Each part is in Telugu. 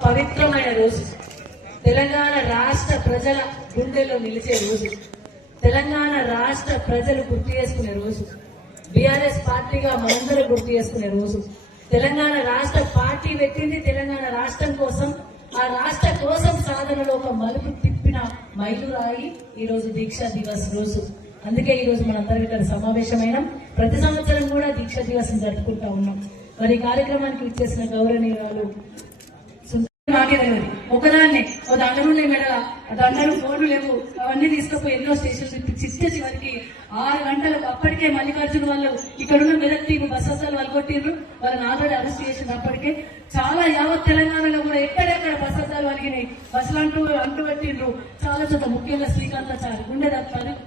పవిత్రమైన రోజు, తెలంగాణ రాష్ట్ర ప్రజల గుండెల్లో నిలిచే రోజు, తెలంగాణ రాష్ట్ర ప్రజలు గుర్తు చేసుకునే రోజు, బీఆర్ఎస్ పార్టీగా మనందరూ గుర్తు చేసుకునే రోజు. తెలంగాణ రాష్ట్ర పార్టీ పెట్టింది తెలంగాణ రాష్ట్రం కోసం, ఆ రాష్ట్ర కోసం సాధనలో ఒక మలుపు తిప్పిన మైలురాయి ఈ రోజు దీక్షా దివస్ రోజు. అందుకే ఈ రోజు మనందరం ఇక్కడ సమావేశమైన ప్రతి సంవత్సరం కూడా దీక్షా దివస్ జరుపుకుంటా ఉన్నాం. మరి ఈ కార్యక్రమానికి ఇచ్చేసిన గౌరవనీయురాలు నాకే తెలియదు, ఒకదాన్ని ఓ దండరుండే మెడల దండలు ఫోన్లు లేవు, అవన్నీ తీసుకుపోయి ఎన్నో స్టేషన్లు తిప్పించి చివరికి 6 గంటలకు అప్పటికే మల్లికార్జున వాళ్ళు ఇక్కడున్న మెదక్ టీం బస్సాలు వాళ్ళు కొట్టిండ్రు, వాళ్ళని ఆల్రెడీ అరెస్ట్ చేసిండ్రు. అప్పటికే చాలా యావత్ తెలంగాణలో కూడా ఎక్కడెక్కడ బస్సాలు వలిగినాయి, బస్సులు అంటూ పెట్టిండ్రు. చాలా చోట్ల ముఖ్యంగా శ్రీకాంతాచారి గుండె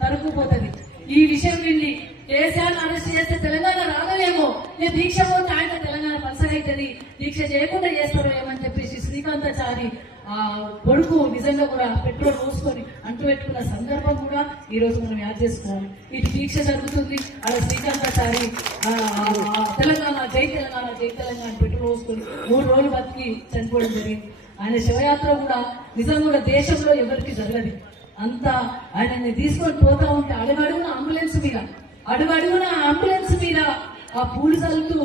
తరుకుపోతుంది. ఈ విషయం విని కేసీఆర్ అరెస్ట్ చేస్తే తెలంగాణ రాగలేమో, నేను దీక్ష పోతే ఆయన తెలంగాణ పలసగైతుంది, దీక్ష చేయకుండా చేస్తారో ఏమని చెప్పేసి శ్రీకాంతాచారి ఆ కొడుకు నిజంగా కూడా పెట్రోల్ పోసుకొని అంటూ పెట్టుకున్న సందర్భం కూడా ఈ రోజు మనం యాద్ చేసుకోవాలి. ఇటు దీక్ష జరుగుతుంది, అలా శ్రీకాంతాచారి తెలంగాణ జై తెలంగాణ జై తెలంగాణ పెట్రోల్ పోసుకొని 3 రోజులు బతికి చనిపోవడం జరిగింది. ఆయన శివయాత్ర కూడా నిజంగా కూడా దేశంలో ఎవరికి జరగదు. అంతా ఆయనని తీసుకొని పోతా ఉంటే అడుగడుగున అంబులెన్స్ మీద ఆ పూలు చల్లుతూ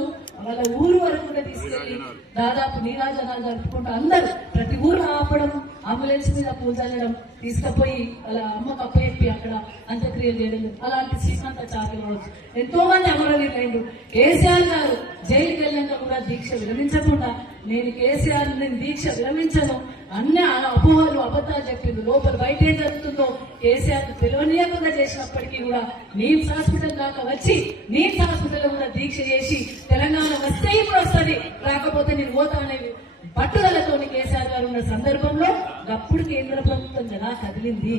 వాళ్ళ ఊరు వరకు కూడా తీసుకెళ్లి దాదాపు నీరాజనాలు జరుపుకుంటూ అందరూ ప్రతి ఊరు ఆపడం, అంబులెన్స్ మీద పూలు చల్లడం, తీసుకుపోయి వాళ్ళ అమ్మకు అప్పచెప్పి అక్కడ అంత్యక్రియలు చేయడం. అలాంటి శ్రీకాంతాచారి కావచ్చు, ఎంతో మంది అమరవీరులైండు. కేసీఆర్ గారు జైలుకి వెళ్ళినాక కూడా దీక్ష విరమించకుండా నేను కేసీఆర్ దీక్ష విరమించను అన్ని అపోహలు అబద్ధాలు చెప్పింది. లోపల బయట ఏం జరుగుతుందో కేసీఆర్ తెలియనీయకుండా చేసినప్పటికీ కూడా నీమ్స్ హాస్పిటల్ దాకా వచ్చి నీమ్స్ హాస్పిటల్ కూడా దీక్ష చేసి తెలంగాణ వస్తే ఇప్పుడు వస్తుంది, రాకపోతే నేను పోతా అనేది పట్టుదలతో కేసీఆర్ గారు ఉన్న సందర్భంలో అప్పుడు కేంద్ర ప్రభుత్వం జనా కదిలింది.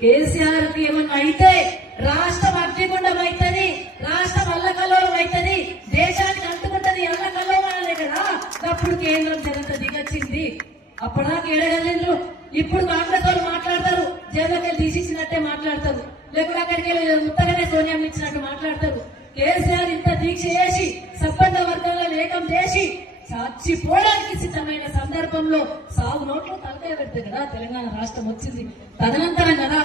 కేసీఆర్ కి ఏమన్నా అయితే రాష్ట్రం అగ్నిగుండం అవుతుంది, రాష్ట్రం అల్లకల్లోలం అవుతుంది, దేశానికి అంటుకుంటది అల్లకల్లోలం అనే కదా అప్పుడు కేంద్రం జనంత దిగొచ్చింది. అప్పటిదాకా ఏడగలిండ్రు. ఇప్పుడు కాంగ్రెస్ వాళ్ళు మాట్లాడతారు, జగన్కి తీసిచ్చినట్టే మాట్లాడతారు, లేకపోతే అక్కడికి వెళ్ళి ఉత్తగానే సోనియాని ఇచ్చినట్టు మాట్లాడతారు. కేసీఆర్ ఇంత దీక్ష చేసి సంపన్న వర్గాలను ఏకం చేసి చచ్చిపోవడానికి సిద్ధమైన సందర్భంలో సాగు నోట్లు తలకాయ పెడితే కదా తెలంగాణ రాష్ట్రం వచ్చింది. తదనంతరం కదా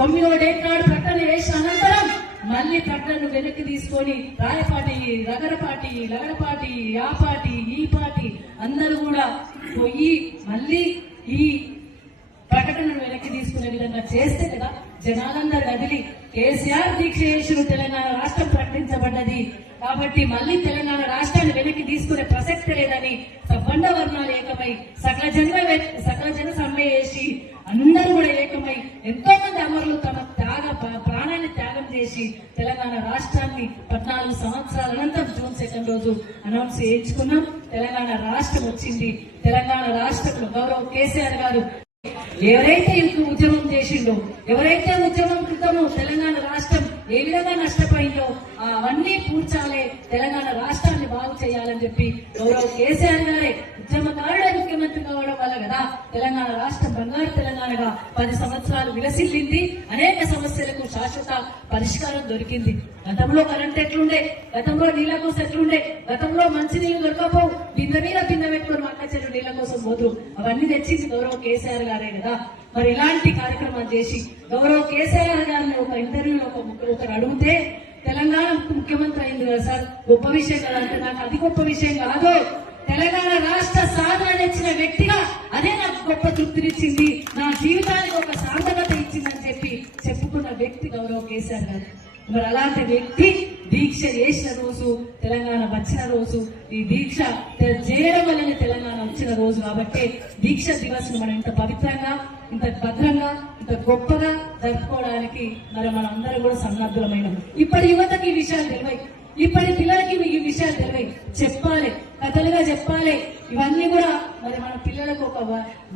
9వ డేట్ నాడు ప్రకటన చేసిన అనంతరం మళ్ళీ ప్రకటనను వెనక్కి తీసుకొని రాయపాటి, రగరపాటి, లగడపాటి, ఆ పార్టీ ఈ పార్టీ అందరూ కూడా పోయి మళ్ళీ ఈ ప్రకటనను వెనక్కి తీసుకునే విధంగా చేస్తే కదా జనాలందరూ కదిలి కేసీఆర్ దీక్ష చేసిన తెలంగాణ రాష్ట్రం ప్రకటించబడ్డది కాబట్టి మళ్ళీ తెలంగాణ రాష్ట్రాన్ని వెనక్కి తీసుకునే ప్రసక్తి లేదని సబ్బండ వర్ణాలు ఏకమై సకల జన సమ్మె చేసి అందరూ కూడా ఏకమై ఎంతో మంది అమరులు తమ ప్రాణాన్ని త్యాగం చేసి తెలంగాణ రాష్ట్రాన్ని 14 సంవత్సరాల అనంతరం జూన్ 2 రోజు అనౌన్స్ చేయించుకున్నాం. తెలంగాణ రాష్ట్రం వచ్చింది. తెలంగాణ రాష్ట్రంలో గౌరవ కేసీఆర్ గారు ఎవరైతే ఇందుకు ఉద్యమం చేసిండో, ఎవరైతే ఉద్యమం క్రితమో తెలంగాణ రాష్ట్రం ఏ విధంగా నష్టపోయిందో అవన్నీ పూడ్చాలి, తెలంగాణ రాష్ట్రాన్ని బాగు చేయాలని చెప్పి గౌరవ కేసీఆర్ గారే ఉద్యమకారుడే ముఖ్యమంత్రి కావడం వల్ల కదా తెలంగాణ రాష్ట్రం బంగారు తెలంగాణగా 10 సంవత్సరాలు విలసిల్లింది. అనేక సమస్యలకు శాశ్వత పరిష్కారం దొరికింది. గతంలో కరెంట్ ఎట్లుండే, గతంలో నీళ్ల కోసం ఎట్లుండే, గతంలో మంచినీళ్ళు దొరకపోవు, బిందె పెట్టుకుని మక్క చెట్టు నీళ్ల కోసం పోతురు, అవన్నీ తెచ్చింది గౌరవ కేసీఆర్ గారే కదా. మరి ఇలాంటి కార్యక్రమాలు చేసి గౌరవ కేసీఆర్ గారిని ఒక ఇంటర్వ్యూలో ఒకరు అడిగితే తెలంగాణ ముఖ్యమంత్రి అయింది కదా సార్, గొప్ప విషయం కదా అంటే నాకు అది గొప్ప విషయం కాదు, తెలంగాణ రాష్ట్ర సాధన ఇచ్చిన వ్యక్తిగా అదే నాకు గొప్ప తృప్తినిచ్చింది, నా జీవితానికి ఒక సార్థకత ఇచ్చిందని చెప్పి చెప్పుకున్న వ్యక్తి గౌరవ కేసీఆర్ గారు. మరి అలాంటి వ్యక్తి దీక్ష చేసిన రోజు తెలంగాణ వచ్చిన రోజు, ఈ దీక్ష చేయడం వల్లనే తెలంగాణ వచ్చిన రోజు కాబట్టి దీక్ష దివస్ మనం ఇంత పవిత్రంగా, ఇంత భద్రంగా, ఇంత గొప్పగా జరుపుకోవడానికి మరి మనం అందరం కూడా సన్నద్ధులమైన. ఇప్పటి యువతకి ఈ విషయాలు తెలివాయి, ఇప్పటి పిల్లలకి ఈ విషయాలు తెలివాయి, చెప్పాలి, కథలుగా చెప్పాలి. ఇవన్నీ కూడా మరి మన పిల్లలకు ఒక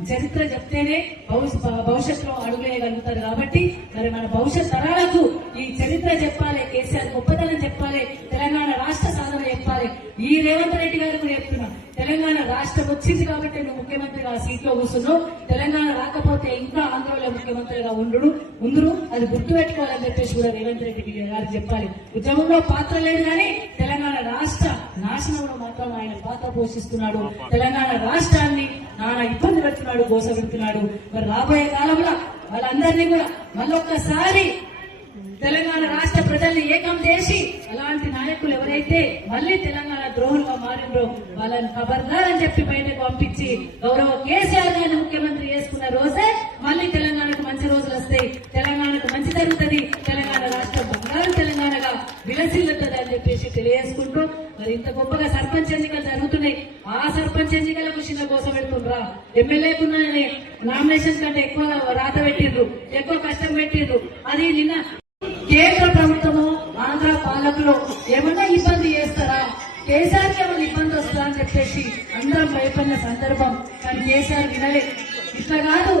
చరిత్ర చెప్తేనే భవిష్యత్తులో అడుగులేయగలుగుతారు. కాబట్టి మరి మన భవిష్యత్ తరాలకు ఈ చరిత్ర చెప్పాలి, కేసీఆర్ గొప్పతనం చెప్పాలి, తెలంగాణ రాష్ట్ర సాధన చెప్పాలి. రావాలి. ఈ రేవంత్ రెడ్డి గారు కూడా చెప్తున్నా, తెలంగాణ రాష్ట్రం వచ్చింది కాబట్టి నువ్వు ముఖ్యమంత్రిగా ఆ సీట్లో కూర్చున్నావు. తెలంగాణ రాకపోతే ఇంకా ఆంధ్రలో ముఖ్యమంత్రిగా ఉందరు అది గుర్తు పెట్టుకోవాలని చెప్పేసి కూడా రేవంత్ రెడ్డి గారు చెప్పాలి. ఉద్యమంలో పాత్ర లేదు కానీ తెలంగాణ రాష్ట్ర నాశనంలో మాత్రం ఆయన పాత్ర పోషిస్తున్నాడు. తెలంగాణ రాష్ట్రాన్ని నానా ఇబ్బంది పెడుతున్నాడు, గోసపెడుతున్నాడు. మరి రాబోయే కాలంలో వాళ్ళందరినీ కూడా మళ్ళొక్కసారి తెలంగాణ రాష్ట్ర ప్రజల్ని ఏకం చేసి అలాంటి నాయకులు ఎవరైతే మళ్ళీ తెలంగాణ ద్రోహులుగా మారిండ్రో వాళ్ళని ఖబర్దార్ అని చెప్పి బయటకు పంపించి గౌరవ కేసీఆర్ గారిని ముఖ్యమంత్రి చేసుకున్న రోజే మళ్ళీ తెలంగాణకు మంచి రోజులు వస్తాయి, తెలంగాణకు మంచి జరుగుతుంది, తెలంగాణ రాష్ట్రం బంగారు తెలంగాణగా విలసిల్లుతుంది అని చెప్పేసి తెలియజేసుకుంటూ మరి ఇంత గొప్పగా సర్పంచ్ ఎన్నికలు జరుగుతున్నాయి. ఆ సర్పంచ్ ఎన్నికలకు చిన్న కోసం పెడుతుండ్రా, ఎమ్మెల్యేకున్న నామినేషన్ కంటే ఎక్కువ రాత పెట్టిండ్రు, ఎక్కువ కష్టం పెట్టిండ్రు. అది నిన్న కేంద్ర ప్రభుత్వము ఆంధ్ర పాలకులు ఏమన్నా ఇబ్బంది చేస్తారా, కేసీఆర్కి ఏమైనా ఇబ్బంది వస్తుందా అని చెప్పేసి అందరం భయపడిన సందర్భం. కానీ కేసీఆర్ వినలే. ఇట్లా కాదు,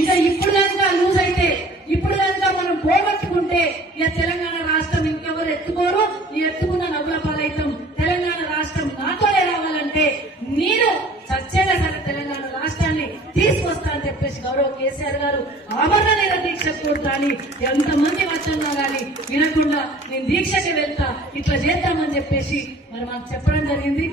ఇంకా ఇప్పుడు కనుక లూజ్ అయితే, ఇప్పుడు కనుక మనం పోగొట్టుకుంటే ఇక తెలంగాణ రాష్ట్రం ఇంకెవరు ఎత్తుకోరు, ఈ ఎత్తుకున్న నవ్వుల పాలైతం. తెలంగాణ రాష్ట్రం నాతోనే రావాలంటే నేను చచ్చేలా సరే తెలంగాణ రాష్ట్రాన్ని తీసుకొస్తా అని చెప్పేసి గౌరవ కేసీఆర్ గారు ఆమరణ నిర దీక్షకు కూర్చొని ఎంతమంది వచ్చన్నా గానీ వినకుండా నేను దీక్షకి వెళ్తా, ఇట్లా చేద్దామని చెప్పేసి మరి మాకు చెప్పడం జరిగింది.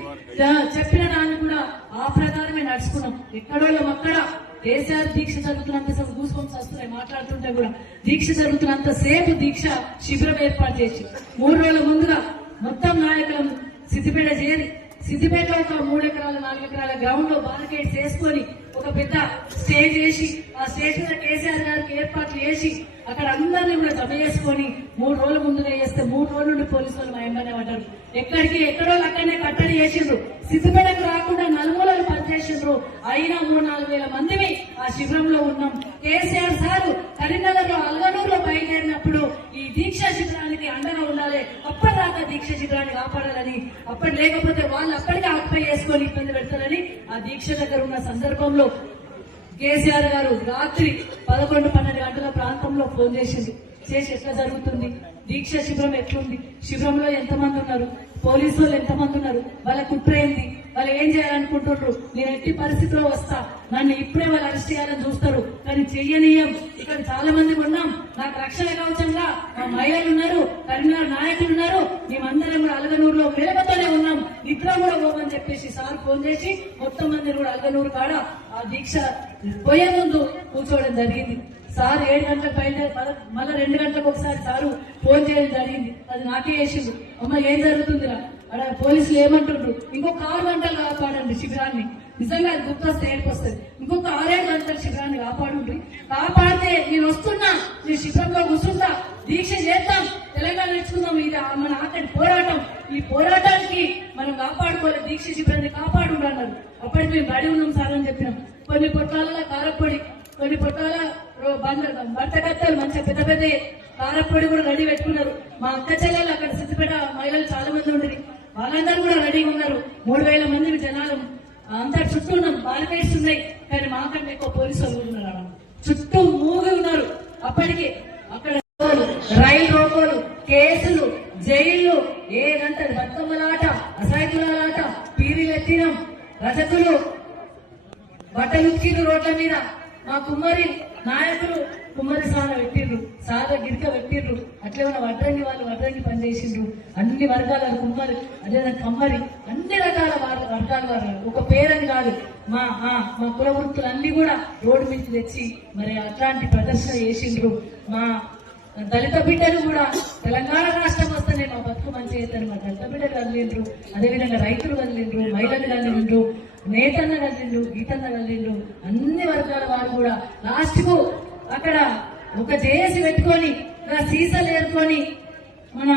చెప్పిన దాన్ని కూడా ఆ ప్రకారమే నడుచుకున్నాం. ఎక్కడోళ్ళం అక్కడ కేసీఆర్ దీక్ష జరుగుతున్నంతసేపు గూస్బంప్స్ వస్తున్నాయి మాట్లాడుతుంటే కూడా. దీక్ష జరుగుతున్నంత సేపు దీక్ష శిబిరం ఏర్పాటు చేసి 3 రోజుల ముందుగా మొత్తం నాయకులను సిద్దిపేట చేరి సిద్దిపేటలో ఒక 3 ఎకరాల 4 ఎకరాల గ్రౌండ్ లో బార్గేట్స్ వేసుకొని ఒక పెద్ద స్టేజ్ వేసి ఆ స్టేజ్ మీద కేసీఆర్ గారికి ఏర్పాట్లు చేసి అక్కడ అందరినీ కూడా జమ చేసుకొని 3 రోజుల ముందుగా చేస్తే 3 రోజుల నుండి పోలీసు వాళ్ళు భయమనే పడ్డారు. ఎక్కడో అక్కడనే కట్టడి చేసిండ్రు, సిద్దిపేటకు రాకుండా నలుమూలలు పనిచేసిండ్రు. అయినా 3-4 వేల మందిని ఆ శిబిరంలో ఉన్నాం. కేసీఆర్ సారు కరీంనగర్ లో అల్గనూరులో బయలుదేరినప్పుడు ఈ దీక్షా శిబిరానికి అండగా ఉండాలి, అప్పటిదాకా దీక్ష శిబిరాన్ని కాపాడాలని, అప్పటి లేకపోతే వాళ్ళు అప్పటికే ఆక్యుపై చేసుకొని ఇబ్బంది పెడతారని ఆ దీక్ష దగ్గర ఉన్న సందర్భంలో కేసీఆర్ గారు రాత్రి 11-12 గంటల ప్రాంతంలో ఫోన్ చేసి ఎట్లా జరుగుతుంది, దీక్ష శిబిరం ఎట్లుంది, శిబిరంలో ఎంతమంది ఉన్నారు, పోలీసు వాళ్ళు ఎంతమంది ఉన్నారు, వాళ్ళ కుట్ర ఏంది, వాళ్ళు ఏం చేయాలనుకుంటున్నారు, నేను ఎట్టి పరిస్థితిలో వస్తా, నన్ను ఇప్పుడే వాళ్ళు అరెస్ట్ చేయాలని చూస్తారు కానీ చెయ్యనీయం, ఇక్కడ చాలా మంది ఉన్నాం, నాకు రక్షణ కవచంగా మా మహిళలు ఉన్నారు, కరీంనగర్ నాయకులు ఉన్నారు, మేమందరం కూడా అల్గనూరులో మేలతోనే ఉన్నాం, నిద్ర కూడా పోమని చెప్పేసి సార్ ఫోన్ చేసి మొత్తం మంది కూడా అల్గనూరు కాడ ఆ దీక్ష పోయే ముందు కూర్చోవడం జరిగింది. సార్ 7 గంటలకు బయలుదేరి మళ్ళీ 2 గంటలకు ఒకసారి సారు ఫోన్ చేయడం జరిగింది. అది నాకే వేసిండు, అమ్మ ఏం జరుగుతుందిరా అక్కడ పోలీసులు ఏమంటుండ్రు, ఇంకొక 6 గంటలు కాపాడండి శిబిరాన్ని, నిజంగా అది గుర్తొస్తే ఏడుపు వస్తుంది, ఇంకొక 6-7 గంటల శిబిరాన్ని కాపాడుండ్రి, కాపాడితే నేను వస్తున్నా, నేను శిబిరంలో కూర్చుంటా, దీక్ష చేద్దాం, తెలంగాణ నేర్చుకుందాం, ఇది మన ఆఖరి పోరాటం, ఈ పోరాటానికి మనం కాపాడుకోవాలి, దీక్ష శిబిరాన్ని కాపాడు అన్నారు. అప్పటికి మేము రెడీ ఉన్నాం సార్ అని చెప్పినాం. కొన్ని పొట్టాల కారపొడి, కొన్ని పొట్టాల బట్టగత్తలు మంచిగా పెద్ద పెద్ద కారపొడి కూడా రెడీ పెట్టుకున్నారు. మా అక్క చెల్లెలు అక్కడ సిద్దిపేట మహిళలు చాలా మంది ఉండేది, వాళ్ళందరూ కూడా రెడీగా ఉన్నారు. 3000 మంది జనాలు అంతా చుట్టూ ఉన్నాం, బార్గేట్స్ ఉన్నాయి కానీ మాకంటే ఎక్కువ పోలీసు వాళ్ళు ఉన్నారు, చుట్టూ మూగి ఉన్నారు. అప్పటికే అక్కడ రైలు రోకోలు, కేసులు, జైళ్లు, ఏదంటే బతుకమ్మలాట, అసాయితులాట, పీరీలు ఎత్తినం, రజకులు బట్టలు ఉతికిరు రోడ్ల మీద, మా కుమ్మరి నాయకులు కుమ్మరి సాధ పెట్టిండ్రు, సాధ గిరిక పెట్టిండ్రు, అట్లే ఉన్న వడ్రంగి వాళ్ళు వడ్రంగి పనిచేసిండ్రు, అన్ని వర్గాల కుమ్మరి అదే కమ్మరి, అన్ని రకాల వర్గాల వారు, ఒక పేరని కాదు, మా కుల వృత్తులు అన్ని కూడా రోడ్డు మీద తెచ్చి మరి అట్లాంటి ప్రదర్శన చేసిండ్రు. మా దళిత బిడ్డలు కూడా తెలంగాణ రాష్ట్రం వస్తేనే మా బతుకు మంచి అవుతారు, మా దళిత బిడ్డలు కదిలిండ్రు, అదేవిధంగా రైతులు కదిలిండ్రు, మహిళలు కదిలిండ్రు, నేతన్న కదిలిండ్రు, గీతన్న కదిలిండ్రు, అన్ని వర్గాల వారు కూడా లాస్ట్ కు అక్కడ ఒక జేఏసీ పెట్టుకొని సీసాలు ఏరుకొని మన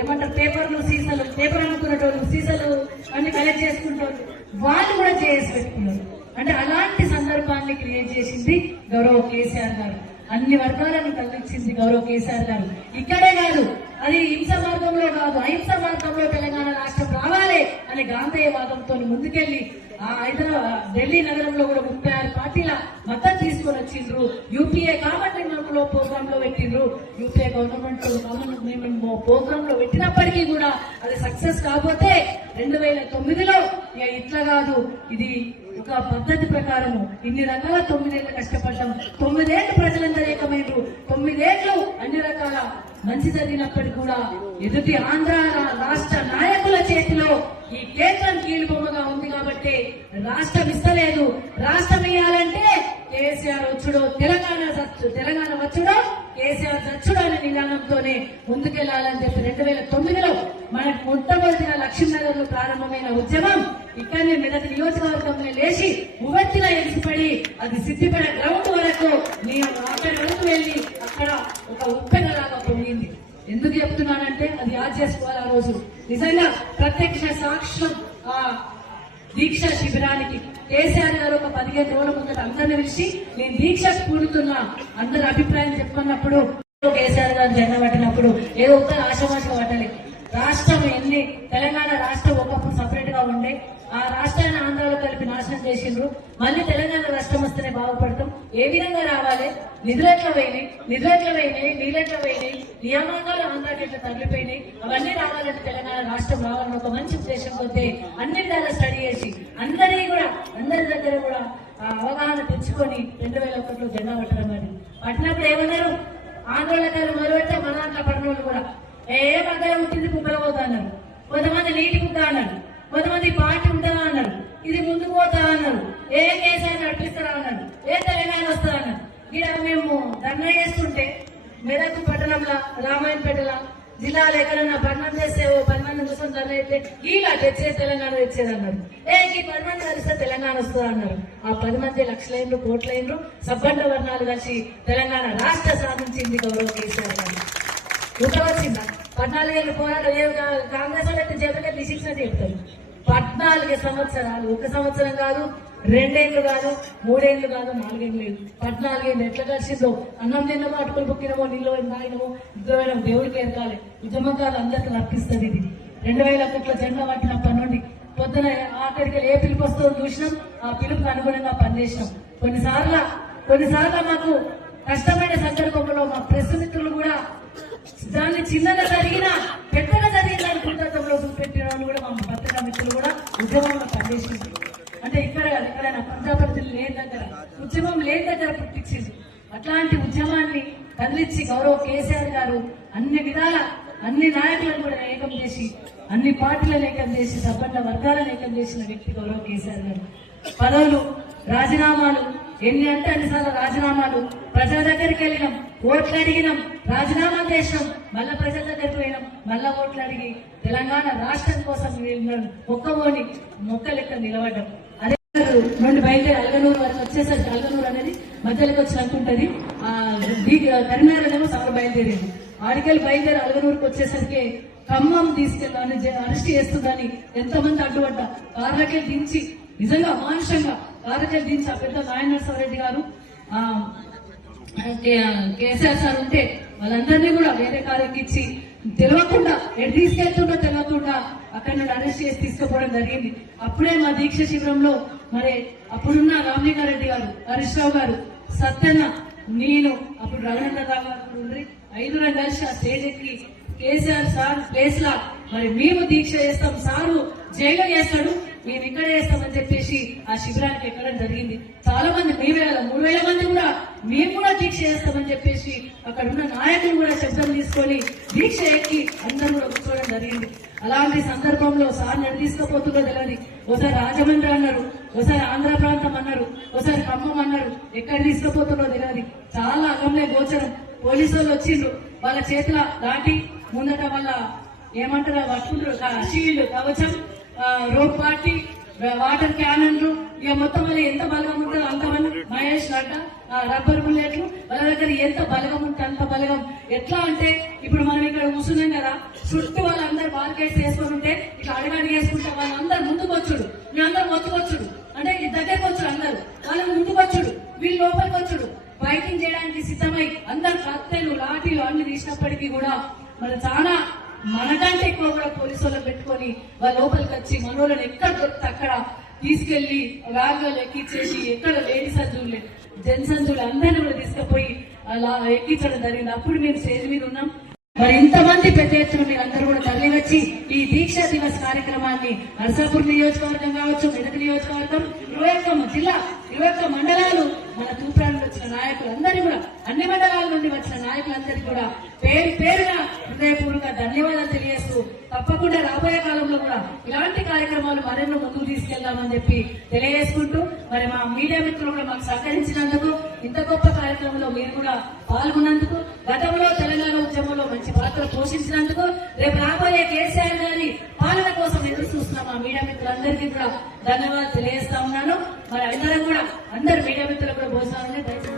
ఏమంటారు పేపర్లు సీసాలు, పేపర్ అనుకునేటోళ్ళు సీసాలు అన్ని కలెక్ట్ చేసుకుంటారు, వాళ్ళు కూడా జేఏసీ పెట్టుకున్నారు. అంటే అలాంటి సందర్భాన్ని క్రియేట్ చేసింది గౌరవ కేసీఆర్ గారు, అన్ని వర్గాలను కల్పించింది గౌరవ కేసీఆర్ గారు. ఇక్కడే కాదు, అది హింస మార్గంలో కాదు, అహింస మార్గంలో తెలంగాణ రాష్ట్రం రావాలి అనే గాంధేయవాదంతో ముందుకెళ్లి ఢిల్లీ నగరంలో కూడా 36 పార్టీల మద్దతు తీసుకొని వచ్చిండ్రు. యూపీఏ గవర్నమెంట్ ప్రోగ్రామ్ లో పెట్టిండ్రు, యూపీఏ గవర్నమెంట్ ప్రోగ్రామ్ లో పెట్టినప్పటికీ కూడా అది సక్సెస్ కాకపోతే 2009లో ఇట్లా కాదు, ఇది ఒక పద్ధతి ప్రకారము ఇన్ని రకాల 9 ఏళ్ళు కష్టపడ్డాం, 9 ఏళ్ళు ప్రజలందరూ ఏకమైనరు, 9 ఏళ్ళు అన్ని రకాల మంచి జరిగినప్పటికీ కూడా ఎదుటి ఆంధ్ర రాష్ట్ర నాయకుల చేతిలో ఈ కేంద్రం కీలుబొమ్మగా ఉంది కాబట్టి రాష్ట్రం ఇస్తలేదు. రాష్ట్రం ఇవ్వాలంటే కేసీఆర్ వచ్చుడో తెలంగాణ వచ్చుడో కేసీఆర్ చచ్చుడో అనే నినాదంతోనే ముందుకెళ్లాలని చెప్పి 2009లో మనకు మొట్టమొదటిగా లక్ష్మీనగర్ లో ప్రారంభమైన ఉద్యమం ఇక్కడనే మెదక్ నియోజకవర్గంలో లేచి ఉవ్వెత్తిలా ఎగిసిపడి అది సిద్దిపేట గ్రౌండ్ వరకు నేను అక్కడి వరకు వెళ్లి అక్కడ ఒక ఉప్పెనలాగా పొందింది. ఎందుకు చెప్తున్నానంటే అది యాద్ చేసుకోవాలి. ఆ రోజు నిజంగా ప్రత్యక్ష సాక్ష్యం ఆ దీక్ష శిబిరానికి కేసీఆర్ గారు ఒక 15 రోజుల ముందట అందరిని పిలిచి నేను దీక్ష కూడుతున్నా అందరి అభిప్రాయం చెప్పుకున్నప్పుడు కేసీఆర్ గారు జెండా పట్టినప్పుడు ఏదో ఒక్క ఆశమాషగా పట్టలేదు. రాష్ట్రం తెలంగాణ రాష్ట్రం ఒకప్పుడు సపరేట్ గా ఉండే ఆ రాష్ట్రాన్ని ఆంధ్రాలో కలిపి నాశనం చేసిండ్రు. మళ్ళీ తెలంగాణ రాష్ట్రం వస్తేనే బాగుపడతాం. ఏ విధంగా రావాలి? నిధులెట్ల పోయినాయి, నీళ్ళెట్ల పోయినాయి, నియామకాలు ఆంధ్రాకి ఎట్లా తగిలిపోయినాయి, అవన్నీ రావాలంటే తెలంగాణ రాష్ట్రం రావాలని ఒక మంచి ఉద్దేశం పోతే అన్ని విధాలా స్టడీ చేసి అందరి దగ్గర కూడా అవగాహన తెచ్చుకొని 2001లో జెండా పట్టడం. మరి పట్టినప్పుడు ఏమన్నారు? ఆందోళనకారులు మొదలుపెట్టే మన దాంట్లో పడినోళ్ళు కూడా ఏ మధ్య ఉంటుంది కుక్కలు పోతా అన్నారు, కొంతమంది నీటి కుక్క అన్నారు, కొంతమంది పార్టీ ఉంటుందా అన్నారు, ఇది ముందుకు పోతా అన్నారు, ఏ కేసీఆర్ నడిపిస్తారా అన్నారు, ఏ తెలంగాణ వస్తా అన్నారు. ఇక్కడ మేము ధర్నా చేస్తుంటే మెదక్ పట్టణంలో రామాయణపేటలో జిల్లాలో ఎక్కడన్నా బర్ణం చేస్తే 10 మంది కూర్చొని ధర్నా అయితే ఇలా తెచ్చేది తెలంగాణ తెచ్చేది అన్నారు. ఈ 10 మంది కలిస్తే తెలంగాణ వస్తుందా అన్నారు. ఆ 10 మంది లక్షలైనరు కోట్లైనరు సబ్బండ వర్ణాలు కలిసి తెలంగాణ రాష్ట్ర సాధించింది గౌరవ కేసీఆర్ గారు. వచ్చిందా? 14 ఏళ్ళు పోరాటం కాంగ్రెస్ వాళ్ళు అయితే జగన్ తీసిన చెప్తారు. 14 సంవత్సరాలు, 1 సంవత్సరం కాదు, 2 ఏళ్ళు కాదు, 3 ఏళ్ళు కాదు, 4 ఏళ్ళు లేదు, 14 ఏళ్ళు ఎట్లా కలిసిందో. అన్నం తిన్నమో, అటుకులు బుక్కినమో, నీళ్ళు తాగినమో, ఇద్దరు దేవుడికి ఎరకాలి. ఉద్యమకాలు అందరికీ వర్తిస్తుంది. ఇది 2001లో జెండా పట్టినప్పటి నుండి పొద్దున ఆఖరికి ఏ పిలుపు వస్తుందో చూసినాం, ఆ పిలుపుకు అనుగుణంగా పనిచేసినాం. కొన్నిసార్లు మాకు కష్టమైన సందర్భంలో మా ప్రెస్ మిత్రులు కూడా దాన్ని చిన్నగా జరిగినా పెద్దగా జరిగిన దాని కృతజ్ఞతలో చూపెట్టిన వాళ్ళు కూడా మా పత్రికా మిత్రులు కూడా ఉద్యమంలో పనిచేసింది. అంటే ఎక్కడైనా ప్రజాపతిలు లేని దగ్గర, ఉద్యమం లేని దగ్గర పుట్టించింది. అట్లాంటి ఉద్యమాన్ని కదిలిచ్చి గౌరవ కేసీఆర్ గారు అన్ని విధాల అన్ని నాయకులను కూడా ఏకం చేసి, అన్ని పార్టీలను ఏకం చేసి, సబ్బండ వర్గాలను ఏకం చేసిన వ్యక్తి గౌరవ కేసీఆర్ గారు. పదవులు, రాజీనామాలు ఎన్ని అంటే అన్నిసార్లు రాజీనామాలు. ప్రజల దగ్గరికి వెళ్ళినాం, ఓట్లు అడిగినాం, రాజీనామాలు చేసినాం, మళ్ళా ప్రజల దగ్గరికి పోయినాం, మళ్ళా ఓట్లు అడిగి తెలంగాణ రాష్ట్రం కోసం మొక్కబోని మొక్క లెక్క నిలబడ్డాం. అదే నుండి బయలుదేరి అలగనూరు వరకు వచ్చేసరికి, అలగనూరు అనేది మధ్యలోకి వచ్చినట్టుంటది, కరీంనగర్ సభలు బయలుదేరింది. ఆడికెళ్ళి బయలుదేరి అలగనూరుకు వచ్చేసరికి ఖమ్మం తీసుకెళ్ళాలని అరెస్ట్ చేస్తుందని ఎంతమంది అడ్డుపడ్డా కార్లకెళ్ళి దించి, నిజంగా అమానుషంగా కార్లకెళ్ళి దించి ఆ పెద్ద నారాయణ నరసింహారెడ్డి గారు కేసీఆర్ సార్ ఉంటే వాళ్ళందరినీ కూడా వేరే కారుకి ఇచ్చి తెలియకుండా ఎటు తీసుకెళ్తుండో తెలియకుండా అక్కడ నుండి అరెస్ట్ చేసి తీసుకుపోవడం జరిగింది. అప్పుడే మా దీక్ష శిబిరంలో మరి అప్పుడున్న రామలింగారెడ్డి గారు, హరీష్ రావు గారు, సత్యన్న, నేను, అప్పుడు రఘునందన్ రావు గారు ఉండ్రి, 5 కలిసి ఆ స్టేజ్ ఎక్కి కేసీఆర్ సార్ ప్లేస్ లా మరి మేము దీక్ష చేస్తాం, సారు జైల్లో చేస్తాడు, మేము ఇక్కడ చేస్తామని చెప్పేసి ఆ శిబిరానికి ఎక్కడం జరిగింది. చాలా మంది, 3,000 మంది కూడా మేము కూడా దీక్ష చేస్తామని చెప్పేసి అక్కడ ఉన్న నాయకులు కూడా శబ్దం తీసుకొని దీక్ష ఎక్కి అందరూ కూడా కూర్చోవడం జరిగింది. అలాంటి సందర్భంలో సార్ నన్ను తీసుకుపోతుందో తెలియదు. ఒకసారి రాజమండ్రి అన్నారు, ఒకసారి ఆంధ్ర ప్రాంతం అన్నారు, ఒకసారి ఖమ్మం అన్నారు, ఎక్కడ తీసుకుపోతుందో తెలియదు. చాలా అగమ్య గోచరం. పోలీసు వాళ్ళు వచ్చిండ్రు, వాళ్ళ చేతుల దాటి ముందట వాళ్ళ ఏమంటారు పట్టుకుంటారు, షీల్డ్, కవచం, రోడ్ పార్టీ, వాటర్ క్యానన్లు, ఇక మొత్తం వాళ్ళు ఎంత బలగం ఉంటుందో అంతమంది, మహేష్ అంట, రబ్బర్ బుల్లెట్లు, వాళ్ళ దగ్గర ఎంత బలగం ఉంటే అంత బలగం. ఎట్లా అంటే ఇప్పుడు మనం ఇక్కడ కూర్చున్నాం కదా, చుట్టూ వాళ్ళందరూ బార్కెట్స్ వేసుకొని ఉంటే ఇట్లా అడగడిగి వేసుకుంటే వాళ్ళందరూ ముందుకు వచ్చుడు, మేమందరూ మొత్తుకొచ్చుడు, అంటే దగ్గరకు వచ్చుడు, అందరూ వాళ్ళు ముందుకు వచ్చుడు, వీళ్ళు లోపలికి వచ్చుడు, ఫైటింగ్ చేయడానికి సిద్ధమై అందరు కత్తెలు, లాఠీలు అన్ని తీసినప్పటికీ కూడా మరి చాలా మనకంటే ఎక్కువ కూడా పోలీసు వాళ్ళని పెట్టుకొని వాళ్ళ లోపలికి వచ్చి మనోళ్ళని ఎక్కడ దొరికితే అక్కడ తీసుకెళ్లి వ్యాన్లో ఎక్కించేసి, ఎక్కడ లేడీ సంజువులు, జెంట్స్ సంజువులు అందరినీ కూడా తీసుకుపోయి అలా ఎక్కించడం జరిగింది. అప్పుడు మేము స్టేజ్ మీద ఉన్నాం. మరి ఇంతమంది పెద్ద ఎత్తున మీరందరూ కూడా తరలి వచ్చి ఈ దీక్షా దివస్ కార్యక్రమాన్ని నర్సాపూర్ నియోజకవర్గం కావచ్చు, మెదక్ నియోజకవర్గం, 21 జిల్లా, 21 మండలాలు, మన తూప్రాలు వచ్చిన నాయకులందరినీ కూడా, అన్ని మండలాల నుండి వచ్చిన నాయకులందరికీ కూడా పేరు పేరున హృదయపూర్వక ధన్యవాదాలు తెలియజేస్తూ తప్పకుండా రాబోయే కాలంలో కూడా ఇలాంటి కార్యక్రమాలు మరెన్నో ముందుకు తీసుకెళ్దామని చెప్పి తెలియజేసుకుంటూ, మరి మా మీడియా మిత్రులు కూడా మాకు సహకరించినందుకు, ఇంత గొప్ప కార్యక్రమంలో మీరు కూడా పాల్గొన్నందుకు, గతంలో తెలంగాణ ఉద్యమంలో మంచి పాత్ర పోషించినందుకు, రేపు రాబోయే కేసీఆర్ గారి పాలన కోసం ఎదురు చూస్తున్న మా మీడియా మిత్రులందరికీ కూడా ధన్యవాదాలు తెలియజేస్తా ఉన్నాను. మరి అందరం కూడా, అందరు మీడియా మిత్రులు కూడా భోజనాలని దయచేసి